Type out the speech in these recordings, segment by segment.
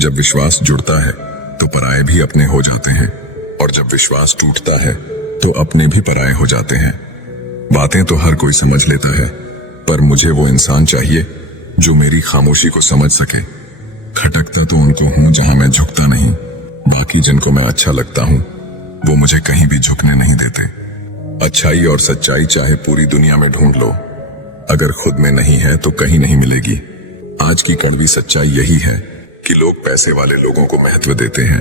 जब विश्वास जुड़ता है तो पराये भी अपने हो जाते हैं, और जब विश्वास टूटता है तो अपने भी पराये हो जाते हैं। बातें तो हर कोई समझ लेता है, पर मुझे वो इंसान चाहिए जो मेरी खामोशी को समझ सके। खटकता तो उनको हूं जहां मैं झुकता नहीं, बाकी जिनको मैं अच्छा लगता हूं वो मुझे कहीं भी झुकने नहीं देते। अच्छाई और सच्चाई चाहे पूरी दुनिया में ढूंढ लो, अगर खुद में नहीं है तो कहीं नहीं मिलेगी। आज की कड़वी सच्चाई यही है कि लोग पैसे वाले लोगों को महत्व देते हैं,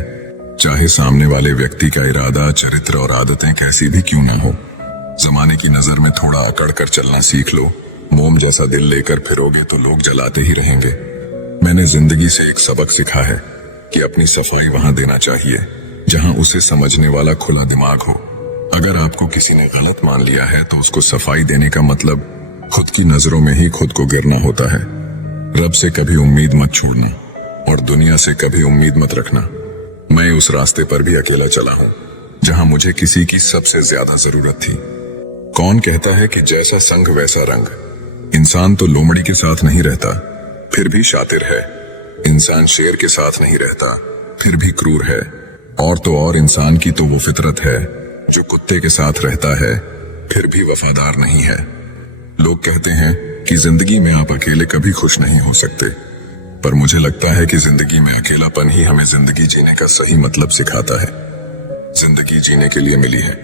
चाहे सामने वाले व्यक्ति का इरादा, चरित्र और आदतें कैसी भी क्यों ना हो। जमाने की नजर में थोड़ा अकड़ कर चलना सीख लो, मोम जैसा दिल लेकर फिरोगे तो लोग जलाते ही रहेंगे। मैंने जिंदगी से एक सबक सीखा है कि अपनी सफाई वहां देना चाहिए जहां उसे समझने वाला खुला दिमाग हो। अगर आपको किसी ने गलत मान लिया है तो उसको सफाई देने का मतलब खुद की नजरों में ही खुद को गिरना होता है। रब से कभी उम्मीद मत छोड़ना और दुनिया से कभी उम्मीद मत रखना। मैं उस रास्ते पर भी अकेला चला हूं जहां मुझे किसी की सबसे ज्यादा जरूरत थी। कौन कहता है कि जैसा संग वैसा रंग। इंसान तो लोमड़ी के साथ नहीं रहता फिर भी शातिर है, इंसान शेर के साथ नहीं रहता फिर भी क्रूर है, और तो और इंसान की तो वो फितरत है जो कुत्ते के साथ रहता है फिर भी वफादार नहीं है। लोग कहते हैं कि जिंदगी में आप अकेले कभी खुश नहीं हो सकते, पर मुझे लगता है कि जिंदगी में अकेलापन ही हमें जिंदगी जीने का सही मतलब सिखाता है। जिंदगी जीने के लिए मिली है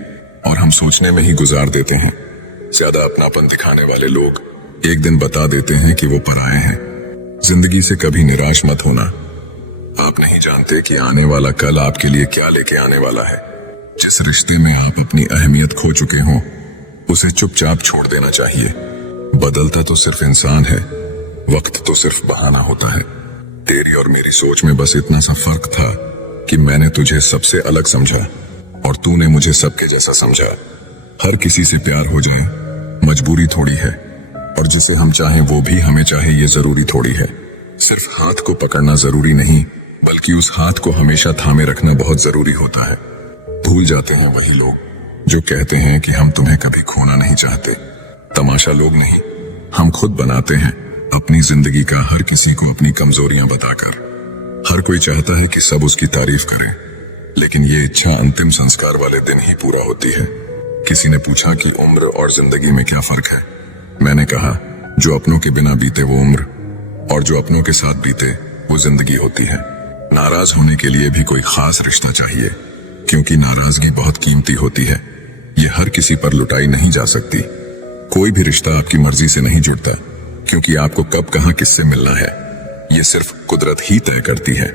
और हम सोचने में ही गुजार देते हैं। ज्यादा अपनापन दिखाने वाले लोग एक दिन बता देते हैं कि वो पराये हैं। जिंदगी से कभी निराश मत होना, आप नहीं जानते कि आने वाला कल आपके लिए क्या लेके आने वाला है। जिस रिश्ते में आप अपनी अहमियत खो चुके हो उसे चुपचाप छोड़ देना चाहिए। बदलता तो सिर्फ इंसान है, वक्त तो सिर्फ बहाना होता है। तेरी और मेरी सोच में बस इतना सा फर्क था कि मैंने तुझे सबसे अलग समझा और तूने मुझे सबके जैसा समझा। हर किसी से प्यार हो जाए मजबूरी थोड़ी है, और जिसे हम चाहें वो भी हमें चाहे ये जरूरी थोड़ी है। सिर्फ हाथ को पकड़ना जरूरी नहीं, बल्कि उस हाथ को हमेशा थामे रखना बहुत जरूरी होता है। भूल जाते हैं वही लोग जो कहते हैं कि हम तुम्हें कभी खोना नहीं चाहते। तमाशा लोग नहीं, हम खुद बनाते हैं अपनी जिंदगी का हर किसी को अपनी कमजोरियां बताकर। हर कोई चाहता है कि सब उसकी तारीफ करें, लेकिन ये इच्छा अंतिम संस्कार वाले दिन ही पूरा होती है। किसी ने पूछा कि उम्र और जिंदगी में क्या फर्क है। मैंने कहा, जो अपनों के बिना बीते वो उम्र, और जो अपनों के साथ बीते वो जिंदगी होती है। नाराज होने के लिए भी कोई खास रिश्ता चाहिए, क्योंकि नाराजगी बहुत कीमती होती है। ये हर किसी पर लुटाई नहीं जा सकती। कोई भी रिश्ता आपकी मर्जी से नहीं जुड़ता, क्योंकि आपको कब कहां किससे मिलना है ये सिर्फ कुदरत ही तय करती है।